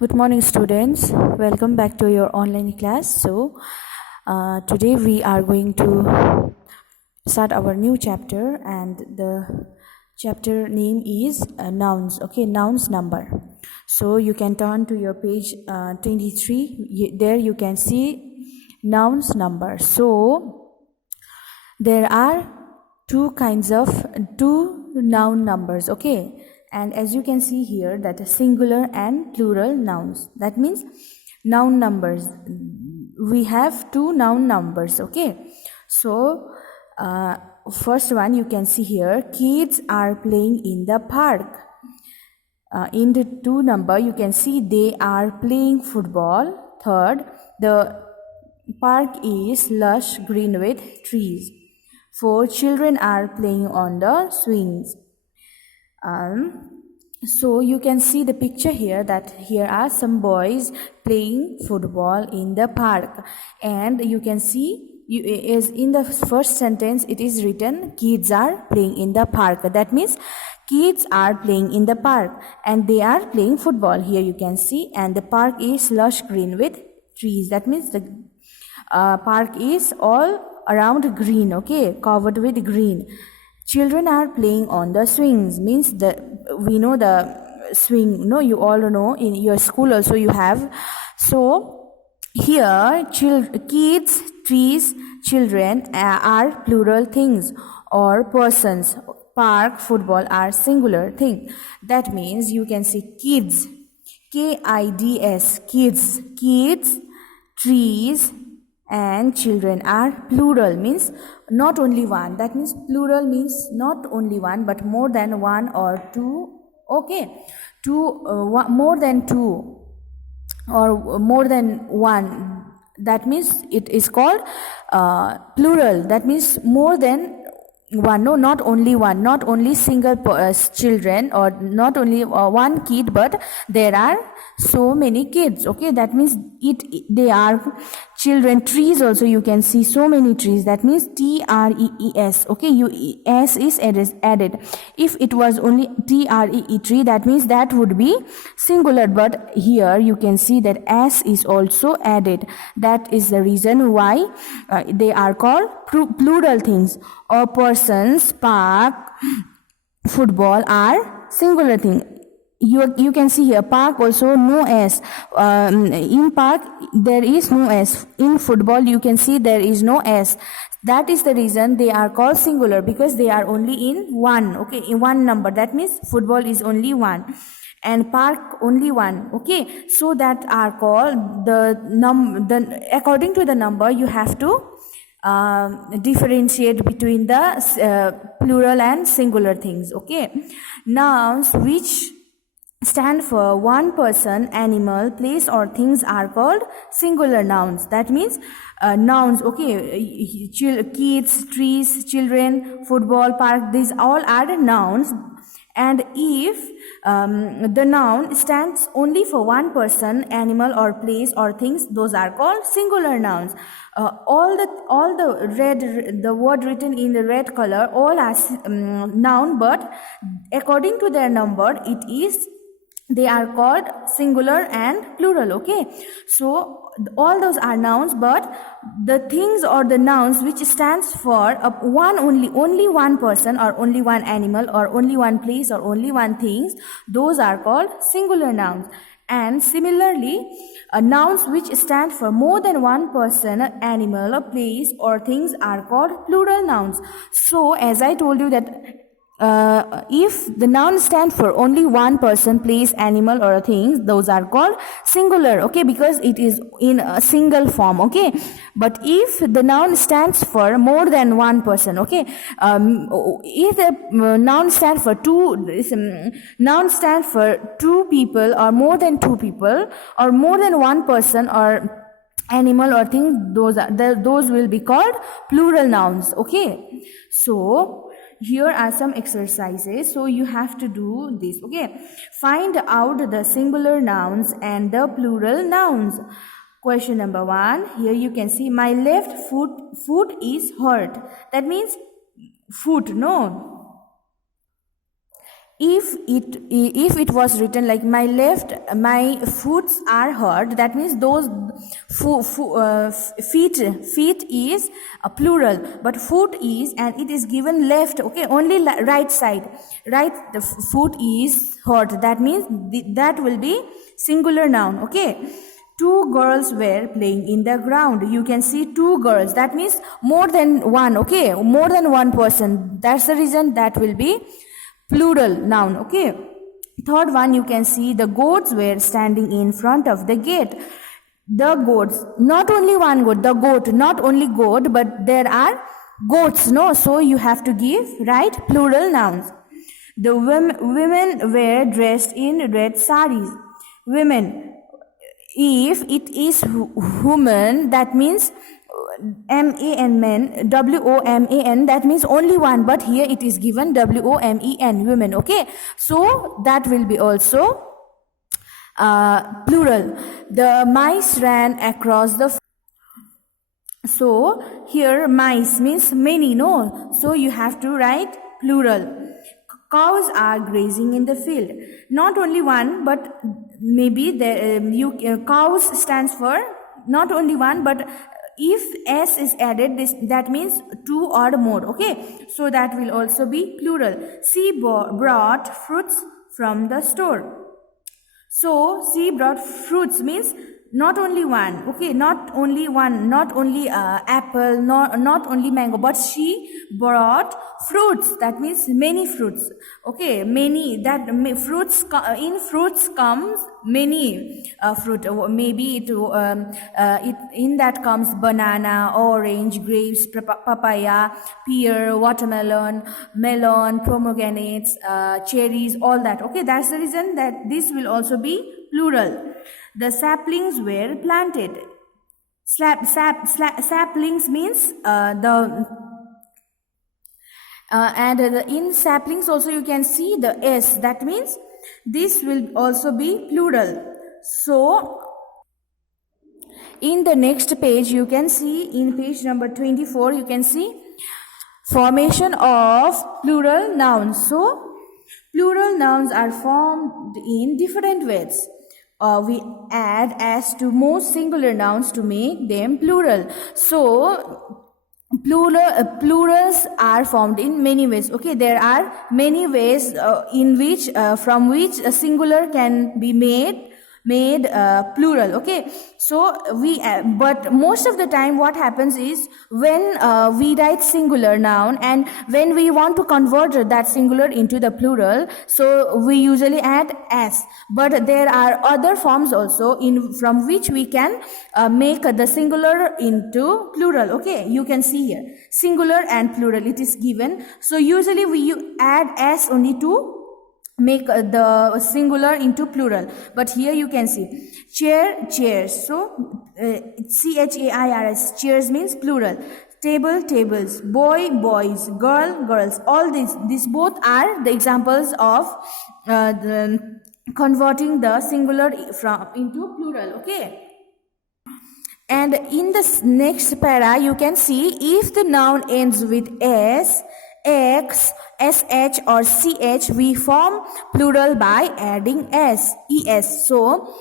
Good morning, students. Welcome back to your online class. Today we are going to start our new chapter, and the chapter name is nouns. Okay, nouns number. So, you can turn to your page 23. There you can see nouns number. So, there are two noun numbers. Okay, and as you can see here, that is singular and plural nouns. That means noun numbers, we have two noun numbers. Okay, so first one you can see here, kids are playing in the park. In the two number you can see they are playing football. Third, the park is lush green with trees. Four, children are playing on the swings. So you can see the picture here, that here are some boys playing football in the park, and you can see is in the first sentence it is written kids are playing in the park. That means kids are playing in the park and they are playing football. Here you can see, and the park is lush green with trees. That means the park is all around green, okay, covered with green. Children are playing on the swings, means we know the swing, no, you all know, in your school also you have. So here kids, trees, children are plural things, or persons. Park, football are singular thing. That means you can see kids, kids, kids, trees and children are plural, means not only one. That means plural means not only one but more than one or two. Okay, more than two or more than one. That means it is called plural. That means more than one, no, not only one, not only single children, or not only one kid, but there are so many kids. Okay, that means they are children. Trees also you can see so many trees. That means trees. Okay, s is added. If it was only tree, that means that would be singular, but here you can see that s is also added. That is the reason why they are called plural things. Or persons, park, football are singular thing. You can see here, park also no s. In park there is no s. In football you can see there is no s. That is the reason they are called singular, because they are only in one. Okay, in one number. That means football is only one and park only one. Okay, so that are called the according to the number you have to differentiate between the plural and singular things. Okay, nouns which stand for one person, animal, place or things are called singular nouns. That means nouns, okay, kids, trees, children, football, park, these all are nouns. And if the noun stands only for one person, animal or place or things, those are called singular nouns. All the word written in the red color, all are noun, but according to their number they are called singular and plural. Okay, so all those are nouns, but the things or the nouns which stands for only one person, or only one animal, or only one place, or only one things, those are called singular nouns. And similarly, nouns which stand for more than one person, animal, place or things are called plural nouns. So as I told you that if the noun stands for only one person, place, animal or things, those are called singular. Okay, because it is in a single form. Okay, but if the noun stands for more than one person, okay, if the noun stands for noun stands for two people, or more than two people, or more than one person, or animal or thing, those will be called plural nouns. Okay, so here are some exercises, so you have to do this. Okay, find out the singular nouns and the plural nouns. Question number 1, here you can see, my left foot is hurt. That means foot, no. if it was written like my foot are hurt, that means those feet is a plural, but foot is, and it is given left, okay, only right side, right, the foot is hurt, that means that will be singular noun, okay. Two girls were playing in the ground. You can see two girls, that means more than one, okay, more than one person, that's the reason that will be plural noun, okay. Third one, you can see the goats were standing in front of the gate. The goats, not only one goat, the goat, not only goat, but there are goats, no, so you have to give, right, plural nouns. The women were dressed in red saris. Women, if it is woman, that means M-A-N, men, W-O-M-A-N, that means only one, but here it is given W-O-M-E-N, women, okay. So that will be also plural. The mice ran across the so here mice means many, no, so you have to write plural. Cows are grazing in the field. Not only one, but maybe cows stands for not only one, but if s is added, that means two or more, okay, so that will also be plural. She brought fruits from the store. So she brought fruits means not only one, okay, not only one, not only apple, not only mango, but she brought fruits, that means many fruits, okay, many, that fruits, in fruits comes many fruit, maybe it in that comes banana, orange, grapes, papaya, pear, watermelon, melon, pomegranates, cherries, all that, okay, that's the reason that this will also be plural. The saplings were planted. Saplings means in saplings also you can see the s, that means this will also be plural. So in the next page you can see, in page number 24, you can see formation of plural nouns. So plural nouns are formed in different ways. We add s to most singular nouns to make them plural. So plurals are formed in many ways, okay. There are many ways in which from which a singular can be made plural, okay. So but most of the time what happens is, when we write singular noun and when we want to convert that singular into the plural, so we usually add s, but there are other forms also from which we can make the singular into plural, okay. You can see here singular and plural, it is given, so usually we add s only to make the singular into plural, but here you can see chair, chairs, so chairs, chairs means plural. Table, tables. Boy, boys. Girl, girls. All these both are the examples of converting the singular into plural, okay. And in the next para you can see, if the noun ends with s, x, sh or ch, we form plural by adding es. So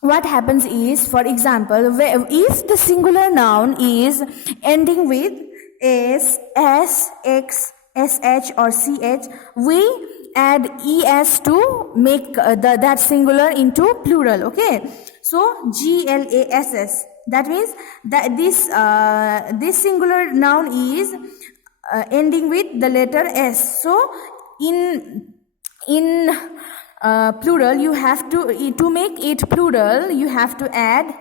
what happens is, for example, if the singular noun is ending with s, x, sh or ch, we add es to make that singular into plural, okay. So glass, that means that this singular noun is ending with the letter s. So in plural, you have to make it plural, you have to add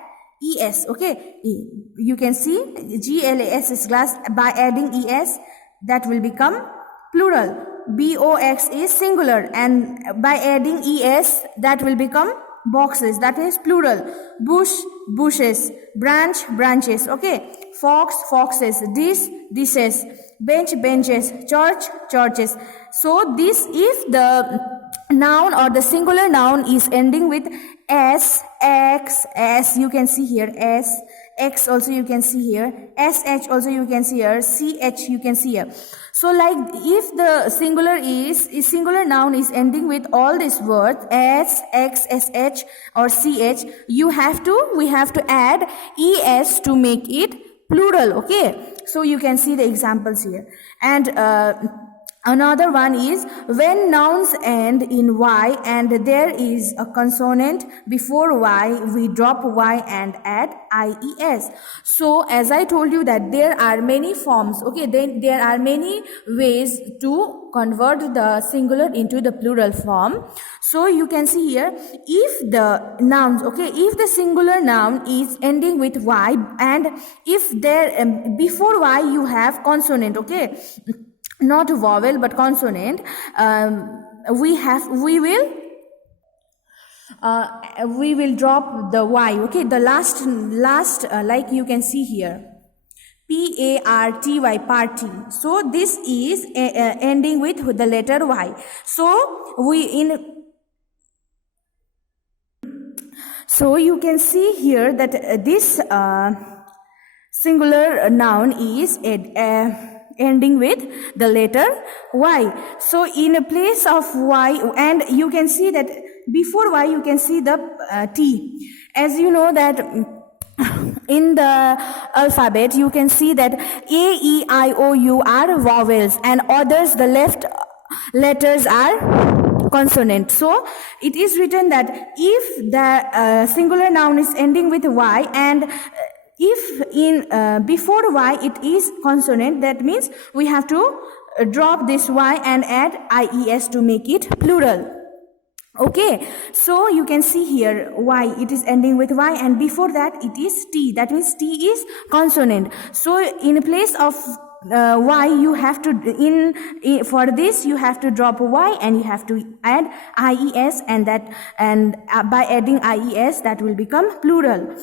es, okay. You can see glass is glass, by adding es that will become plural. Box is singular, and by adding es that will become boxes, that is plural. Bush, bushes. Branch, branches, okay. Fox, foxes. Dish, dishes. Bench, benches. Church, churches. So this, if the noun or the singular noun is ending with s, x, s, you can see here s, X also you can see here, SH also you can see here, CH you can see here. So like if the singular noun is ending with all these words S, X, SH or CH, we have to add ES to make it plural. Okay, so you can see the examples here. And another one is when nouns end in Y and there is a consonant before Y, we drop Y and add IES. So as I told you that there are many forms, okay, then there are many ways to convert the singular into the plural form. So you can see here, if the nouns, okay, if the singular noun is ending with Y and if there before Y you have consonant, okay, not vowel but consonant, we will drop the Y, okay, the last like you can see here, PARTY, party. So this is ending with the letter Y. So you can see here that this singular noun is ending with the letter Y. So in a place of Y, and you can see that before Y you can see the T. As you know that in the alphabet you can see that A, E, I, O, U are vowels and others the left letters are consonant. So it is written that if the singular noun is ending with Y and if in before Y it is consonant, that means we have to drop this Y and add IES to make it plural. Okay, so you can see here Y, it is ending with Y and before that it is T, that means T is consonant. So in place of Y you have to for this you have to drop Y and you have to add IES, and by adding IES that will become plural.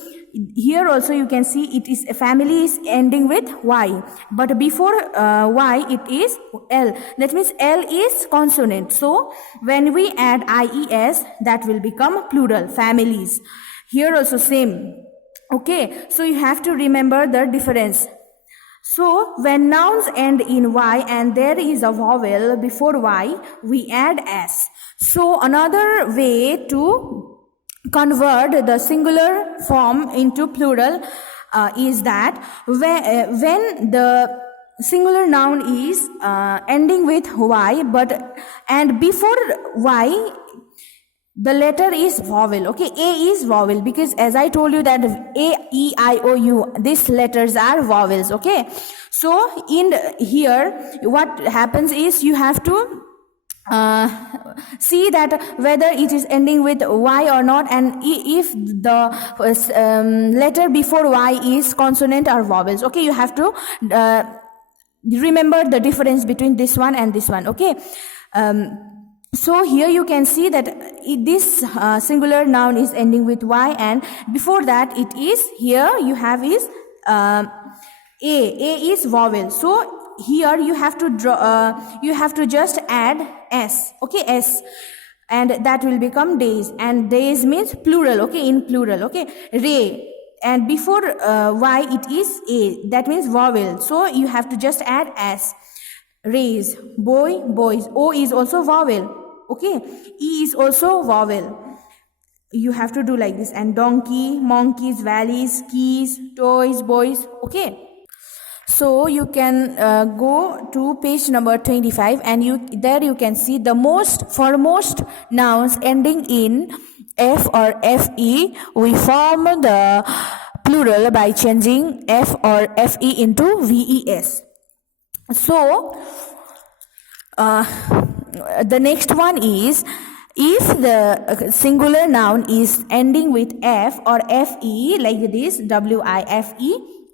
Here also you can see it is family is ending with Y, but before Y it is L, that means L is consonant. So when we add IES that will become plural, families. Here also same. Okay, so you have to remember the difference. So when nouns end in Y and there is a vowel before Y, we add S. So another way to convert the singular form into plural is that when the singular noun is ending with Y and before Y the letter is vowel, okay, A is vowel, because as I told you that A, E, I, O, U, these letters are vowels, okay. So in here what happens is you have to see that whether it is ending with Y or not, and if the letter before Y is consonant or vowels, okay, you have to remember the difference between this one and this one, okay. So here you can see that this singular noun is ending with Y and before that it is, here you have is A is vowel. So here you have to just add S, okay, S, and that will become days, and days means plural, okay, in plural, okay, ray, and before Y it is A, that means vowel, so you have to just add S. Raise, boy, boys. O is also vowel, okay. E is also vowel. You have to do like this. And donkey, monkeys, valleys, keys, toys, boys, okay. So you can go to page number 25 and you can see the for most nouns ending in F or FE, we form the plural by changing F or FE into VES. So the next one is, if the singular noun is ending with F or FE, like this, WIFE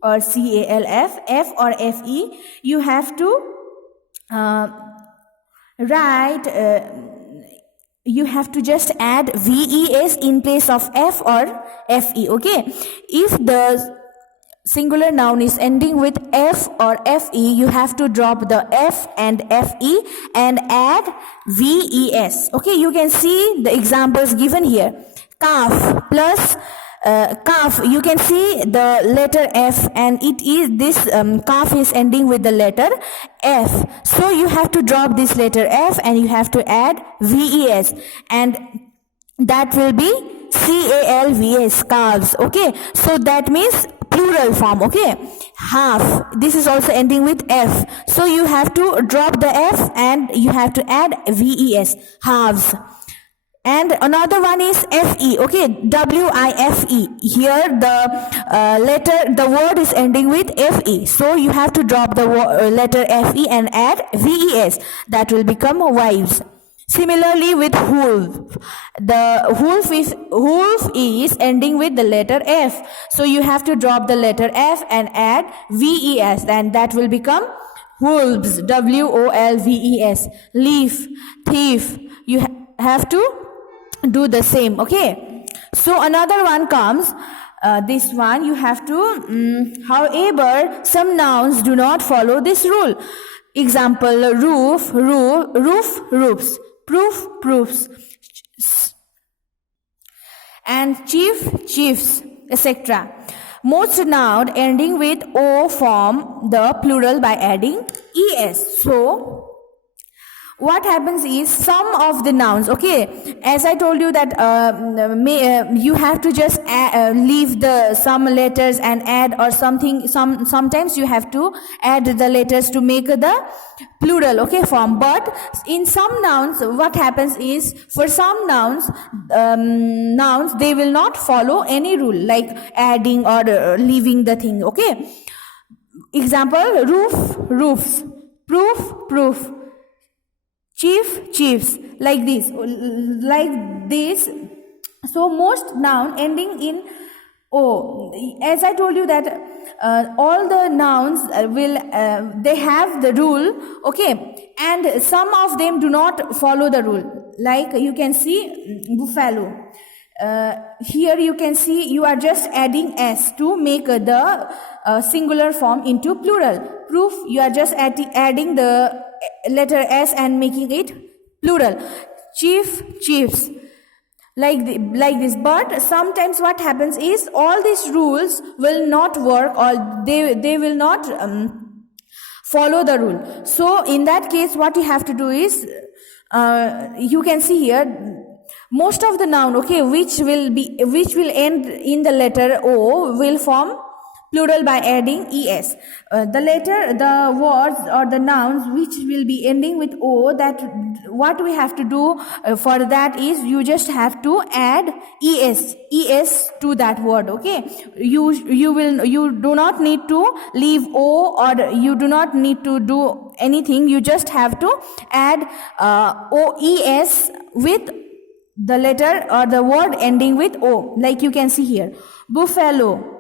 or CALF, F or FE, you have to you have to just add VES in place of F or FE, okay. If the singular noun is ending with F or FE, you have to drop the F and FE and add VES, okay. You can see the examples given here. Calf plus calf, you can see the letter F, and it is this calf is ending with the letter F. So you have to drop this letter F and you have to add VES, and that will be CALVS, calves. Okay, so that means plural form. Okay, half, this is also ending with F, so you have to drop the F and you have to add VES, halves. And another one is FE. Okay, WIFE. Here the word is ending with FE, so you have to drop the letter FE and add VES. That will become wives. Similarly with wolf, the wolf is ending with the letter F, so you have to drop the letter F and add VES, and that will become wolves, WOLVES. Leaf, thief, you have to do the same. Okay, so another one comes, this one you have to however, some nouns do not follow this rule. Example, roof, roofs, proof, proofs, and chief, chiefs, etc. Most nouns ending with O form the plural by adding ES. So what happens is, some of the nouns, okay, as I told you that you have to just leave the some letters and add or something, sometimes you have to add the letters to make the plural, okay, form. But in some nouns what happens is, for some nouns they will not follow any rule like adding or leaving the thing. Okay, example, roof, roofs, proof, proof, chief, chiefs, like this. So most noun ending in O, as I told you that all the nouns they have the rule, okay, and some of them do not follow the rule. Like you can see buffalo. Here you can see you are just adding S to make the singular form into plural. Proof, you are just adding the letter S and making it plural. Chief, chiefs, like this. But sometimes what happens is, all these rules will not work, or they will not follow the rule. So in that case what you have to do is, you can see here, most of the noun, okay, which will end in the letter O will form plural by adding ES. The words or the nouns which will be ending with O, that what we have to do for that is, you just have to add ES to that word. Okay, you do not need to leave O, or you do not need to do anything. You just have to add OES with the letter or the word ending with O. Like you can see here, buffalo.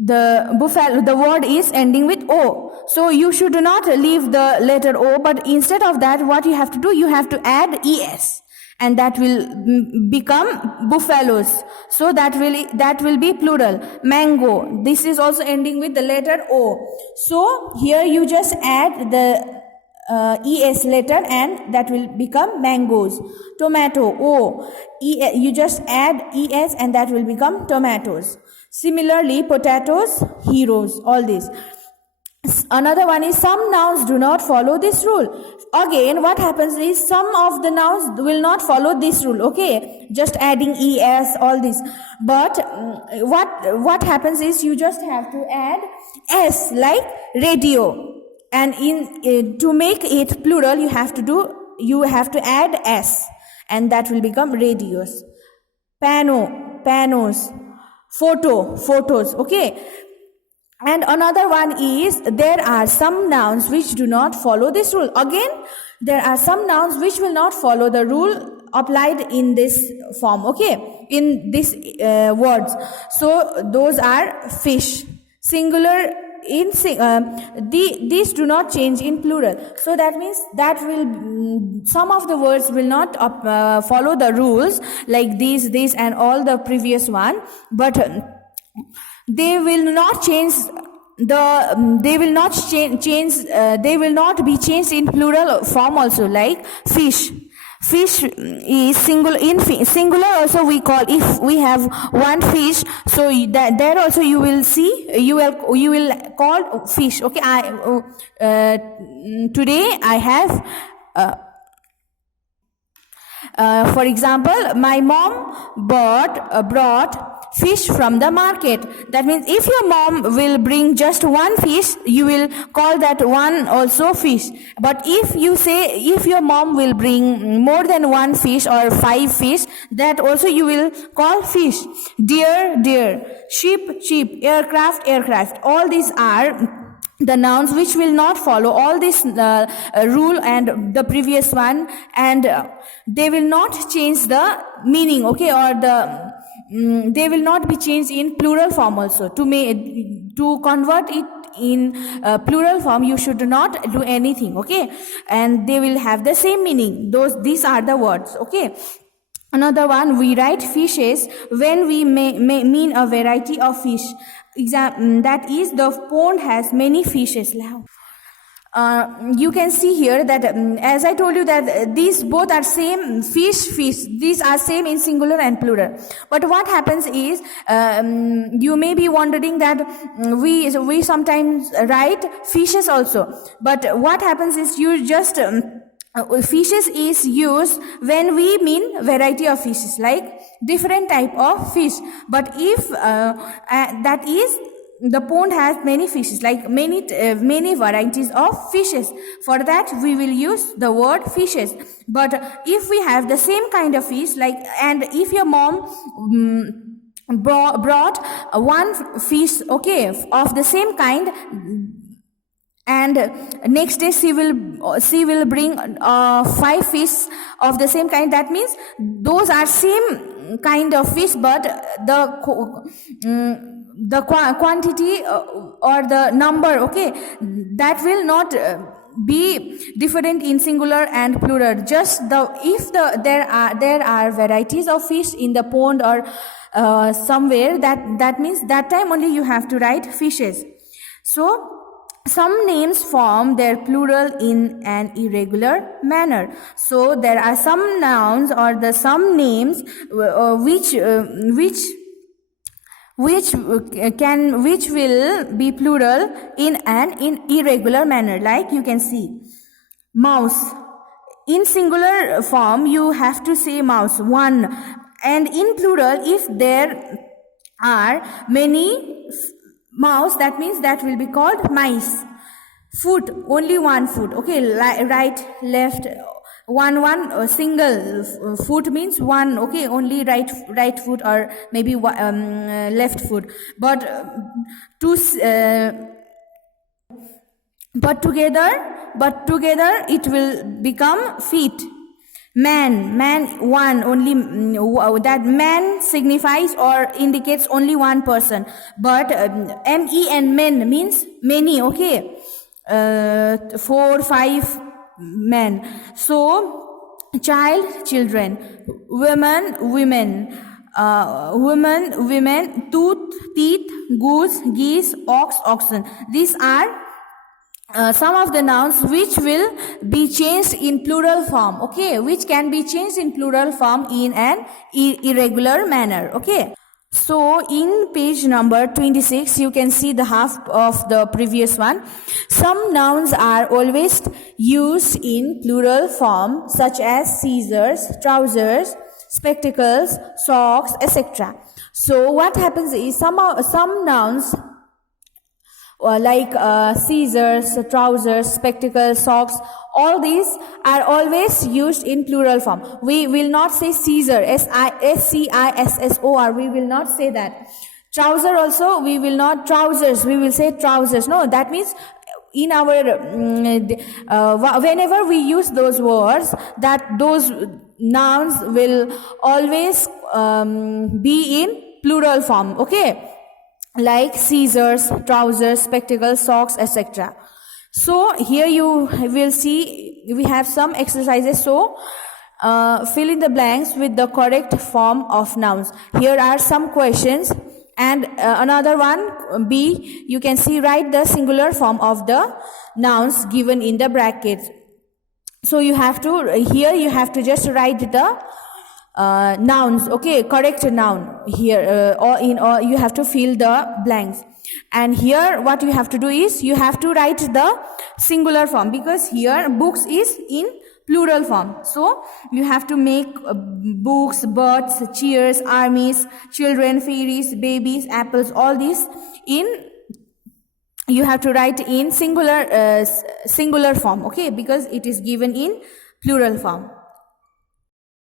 The word is ending with O, so you should not leave the letter O, but instead of that what you have to do, you have to add ES, and that will become buffaloes. So that will be plural. Mango, this is also ending with the letter O, so here you just add the ES letter and that will become mangoes. Tomato, you just add ES and that will become tomatoes. Similarly, potatoes, heroes, all this. Another one is, some nouns do not follow this rule. Again, what happens is, some of the nouns will not follow this rule, okay, just adding ES, all this. But what happens is, you just have to add S, like radio. And to make it plural, you have to add S, and that will become radios. Panos, photos, okay. And another one is, there are some nouns which do not follow this rule. Again, there are some nouns which will not follow the rule applied in this form, okay, in this words. So those are fish, singular. These do not change in plural, so that means that some of the words will not follow the rules like these and all the previous one, but they will not change they will not be changed in plural form also, like fish, Fish is singular. In singular also we call, if we have one fish, so that there also you will see, you will call fish. Okay, today I have for example, my mom brought fish from the market. That means if your mom will bring just one fish, you will call that one also fish. But if you say, if your mom will bring more than one fish or 5 fish, that also you will call fish. Deer, deer. Sheep, sheep. Aircraft, aircraft. All these are the nouns which will not follow all this rule and the previous one, and they will not change the meaning, okay, or they will not be changed in plural form also. To convert it in plural form, you should not do anything, okay, and they will have the same meaning. These are the words, okay. Another one, we write fishes when we may mean a variety of fish. That is, the pond has many fishes. You can see here that as I told you that these both are same, fish. These are same in singular and plural. But what happens is, you may be wondering that we sometimes write fishes also. But what happens is, you just fishes is used when we mean variety of fishes, like different type of fish. But if that is, the pond has many fishes, like many varieties of fishes, for that we will use the word fishes. But if we have the same kind of fish, like, and if your mom brought one fish, okay, of the same kind, and next day she will bring 5 fish of the same kind, that means those are same kind of fish, but the quantity or the number, okay, that will not be different in singular and plural. Just there are varieties of fish in the pond or somewhere, that means that time only you have to write fishes. So some names form their plural in an irregular manner. So there are some nouns or some names which will be plural in an irregular manner. Like you can see, mouse. In singular form, you have to say mouse, one, and in plural, if there are many mouse, that means that will be called mice. Foot, only one foot, okay, right, left, one single foot means one, okay, only right foot or maybe left foot. But together it will become feet. Man, one, only, that man signifies or indicates only one person. But men, men means many, okay, 4, 5 men. So child, children, women, tooth, teeth, goose, geese, ox, oxen. These are some of the nouns which will be changed in plural form, okay, which can be changed in plural form in an irregular manner, okay. So in page number 26, you can see the half of the previous one. Some nouns are always used in plural form, such as scissors, trousers, spectacles, socks, etc. So what happens is, some nouns like scissors, trousers, spectacles, socks, all these are always used in plural form. We will not say Caesar, S-C-I-S-S-O-R, we will not say that. Trouser also, we will not trousers, we will say trousers. No, that means in our, whenever we use those words, that those nouns will always be in plural form, okay? Like scissors, trousers, spectacles, socks, etc. So here you will see we have some exercises. So fill in the blanks with the correct form of nouns. Here are some questions, and another one, B, you can see, write the singular form of the nouns given in the brackets. So you have to, here you have to just write the nouns, okay, correct noun here, or you have to fill the blanks. And here what you have to do is you have to write the singular form, because here books is in plural form. So you have to make books, birds, chairs, armies, children, fairies, babies, apples, all these you have to write in singular form, okay, because it is given in plural form.